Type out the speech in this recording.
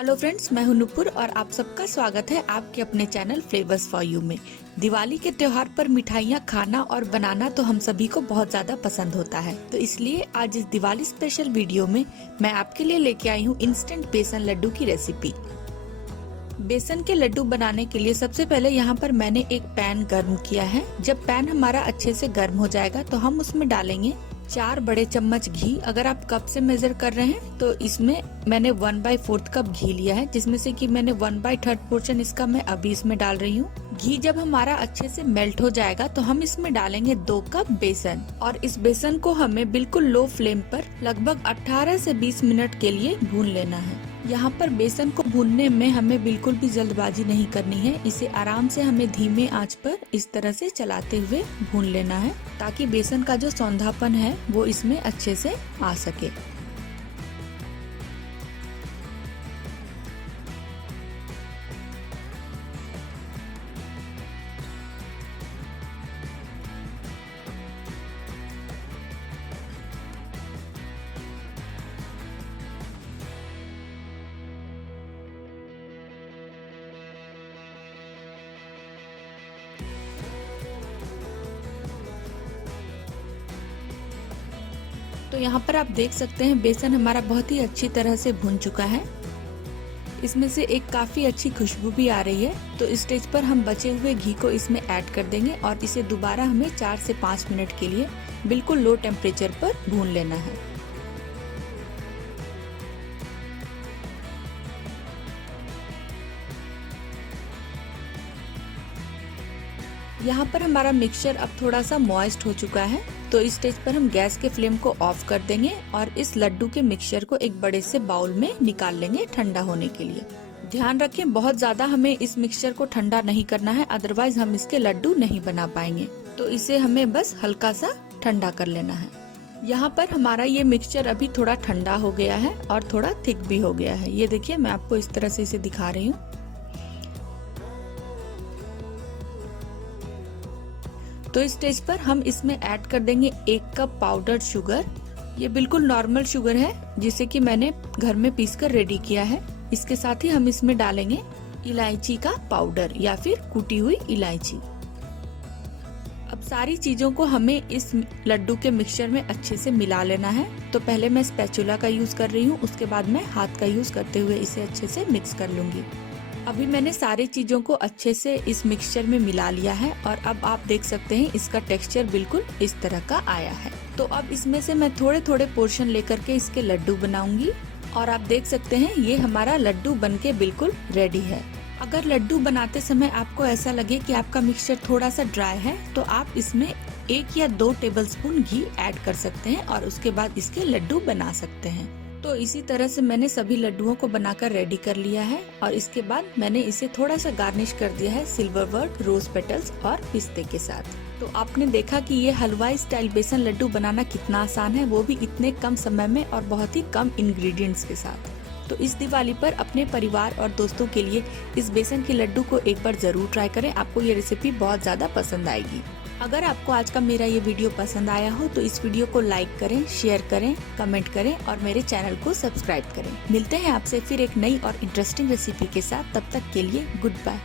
Hello friends, मैं हूं नुपुर और आप सबका स्वागत है आपके अपने चैनल फ्लेवर्स फॉर यू में। दिवाली के त्योहार पर मिठाइयाँ खाना और बनाना तो हम सभी को बहुत ज्यादा पसंद होता है, तो इसलिए आज इस दिवाली स्पेशल वीडियो में मैं आपके लिए लेके आई हूँ इंस्टेंट बेसन लड्डू की रेसिपी। बेसन के लड्डू बनाने के लिए सबसे पहले यहाँ पर मैंने एक पैन गर्म किया है। जब पैन हमारा अच्छे से गर्म हो जाएगा तो हम उसमें डालेंगे 4 बड़े चम्मच घी। अगर आप कप से मेजर कर रहे हैं तो इसमें मैंने 1/4 कप घी लिया है, जिसमें से कि मैंने 1/3 पोर्शन इसका मैं अभी इसमें डाल रही हूँ। घी जब हमारा अच्छे से मेल्ट हो जाएगा तो हम इसमें डालेंगे 2 कप बेसन, और इस बेसन को हमें बिल्कुल लो फ्लेम पर लगभग 18 से 20 मिनट के लिए भून लेना है। यहाँ पर बेसन को भूनने में हमें बिल्कुल भी जल्दबाजी नहीं करनी है। इसे आराम से हमें धीमे आंच पर इस तरह से चलाते हुए भून लेना है, ताकि बेसन का जो सौंधापन है वो इसमें अच्छे से आ सके। तो यहाँ पर आप देख सकते हैं बेसन हमारा बहुत ही अच्छी तरह से भुन चुका है। इसमें से एक काफी अच्छी खुशबू भी आ रही है। तो इस स्टेज पर हम बचे हुए घी को इसमें ऐड कर देंगे और इसे दोबारा हमें 4 से 5 मिनट के लिए बिल्कुल लो टेम्परेचर पर भून लेना है। यहाँ पर हमारा मिक्सचर अब थोड़ा सा मॉइस्ट हो चुका है, तो इस स्टेज पर हम गैस के फ्लेम को ऑफ कर देंगे और इस लड्डू के मिक्सचर को एक बड़े से बाउल में निकाल लेंगे ठंडा होने के लिए। ध्यान रखें, बहुत ज्यादा हमें इस मिक्सचर को ठंडा नहीं करना है, अदरवाइज हम इसके लड्डू नहीं बना पाएंगे। तो इसे हमें बस हल्का सा ठंडा कर लेना है। यहाँ पर हमारा ये मिक्सचर अभी थोड़ा ठंडा हो गया है और थोड़ा थिक भी हो गया है। ये देखिए, मैं आपको इस तरह से इसे दिखा रही हूँ। तो इस स्टेज पर हम इसमें ऐड कर देंगे 1 कप पाउडर्ड शुगर। ये बिल्कुल नॉर्मल शुगर है, जिसे कि मैंने घर में पीसकर रेडी किया है। इसके साथ ही हम इसमें डालेंगे इलायची का पाउडर या फिर कूटी हुई इलायची। अब सारी चीजों को हमें इस लड्डू के मिक्सचर में अच्छे से मिला लेना है। तो पहले मैं स्पैचुला का यूज कर रही हूँ, उसके बाद मैं हाथ का यूज करते हुए इसे अच्छे से मिक्स कर लूंगी। अभी मैंने सारी चीजों को अच्छे से इस मिक्सचर में मिला लिया है और अब आप देख सकते हैं इसका टेक्सचर बिल्कुल इस तरह का आया है। तो अब इसमें से मैं थोड़े थोड़े पोर्शन लेकर के इसके लड्डू बनाऊंगी और आप देख सकते हैं ये हमारा लड्डू बनके बिल्कुल रेडी है। अगर लड्डू बनाते समय आपको ऐसा लगे कि आपका मिक्सचर थोड़ा सा ड्राई है तो आप इसमें 1 या 2 टेबलस्पून घी ऐड कर सकते हैं और उसके बाद इसके लड्डू बना सकते हैं। तो इसी तरह से मैंने सभी लड्डुओं को बनाकर रेडी कर लिया है और इसके बाद मैंने इसे थोड़ा सा गार्निश कर दिया है सिल्वर वर्क, रोज पेटल्स और पिस्ते के साथ। तो आपने देखा कि ये हलवाई स्टाइल बेसन लड्डू बनाना कितना आसान है, वो भी इतने कम समय में और बहुत ही कम इंग्रेडिएंट्स के साथ। तो इस दिवाली पर अपने परिवार और दोस्तों के लिए इस बेसन के लड्डू को एक बार जरूर ट्राई करें। आपको ये रेसिपी बहुत ज्यादा पसंद आएगी। अगर आपको आज का मेरा ये वीडियो पसंद आया हो तो इस वीडियो को लाइक करें, शेयर करें, कमेंट करें और मेरे चैनल को सब्सक्राइब करें। मिलते हैं आपसे फिर एक नई और इंटरेस्टिंग रेसिपी के साथ। तब तक के लिए गुड बाय।